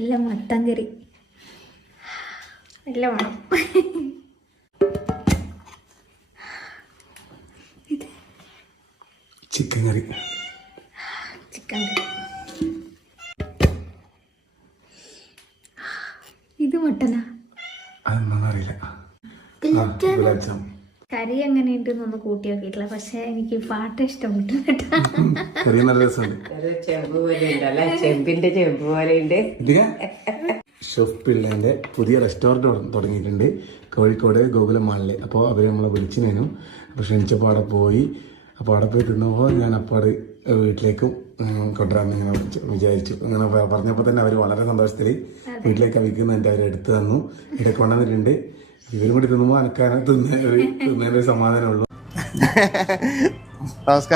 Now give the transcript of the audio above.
നല്ല മട്ടൻ കറി, നല്ല വേണം. ചിക്കൻ കറി, ചിക്കൻ കറി. ഇത് മട്ടനാ? അതൊന്നും അറിയില്ല. കറി എങ്ങനെയുണ്ടെന്നൊന്ന് കൂട്ടി നോക്കിയിട്ടില്ല, പക്ഷെ എനിക്ക് പാട്ട് ഇഷ്ടപ്പെട്ടു. കറി നല്ല രസമുണ്ട്. ചെമ്പിന്റെ ചെമ്പ് പോലെയുണ്ട്. ഷെഫ് പിള്ളേന്റെ പുതിയ റെസ്റ്റോറൻറ്റ് തുടങ്ങിയിട്ടുണ്ട് കോഴിക്കോട് ഗോകുലം മാളില്. അപ്പോൾ അവർ നമ്മളെ വിളിച്ചിനു. അപ്പോൾ ക്ഷണിച്ചപ്പോൾ അവിടെ പോയി. അപ്പോൾ അവിടെ പോയി തിന്നപ്പോൾ ഞാൻ അപ്പാട് വീട്ടിലേക്കും കൊണ്ടുവരാമെന്ന് ഇങ്ങനെ വിചാരിച്ചു. അങ്ങനെ പറഞ്ഞപ്പോൾ തന്നെ അവർ വളരെ സന്തോഷത്തിൽ വീട്ടിലേക്ക് വിൽക്കുന്നുണ്ട്. അവർ എടുത്തു തന്നു, ഇവിടെ കൊണ്ടുവന്നിട്ടുണ്ട്. ഇവരും കൂടി തിന്നുമ്പോൾ എനിക്ക് തിന്നതിനൊരു സമാധാനമുള്ളൂ. നമസ്കാരം.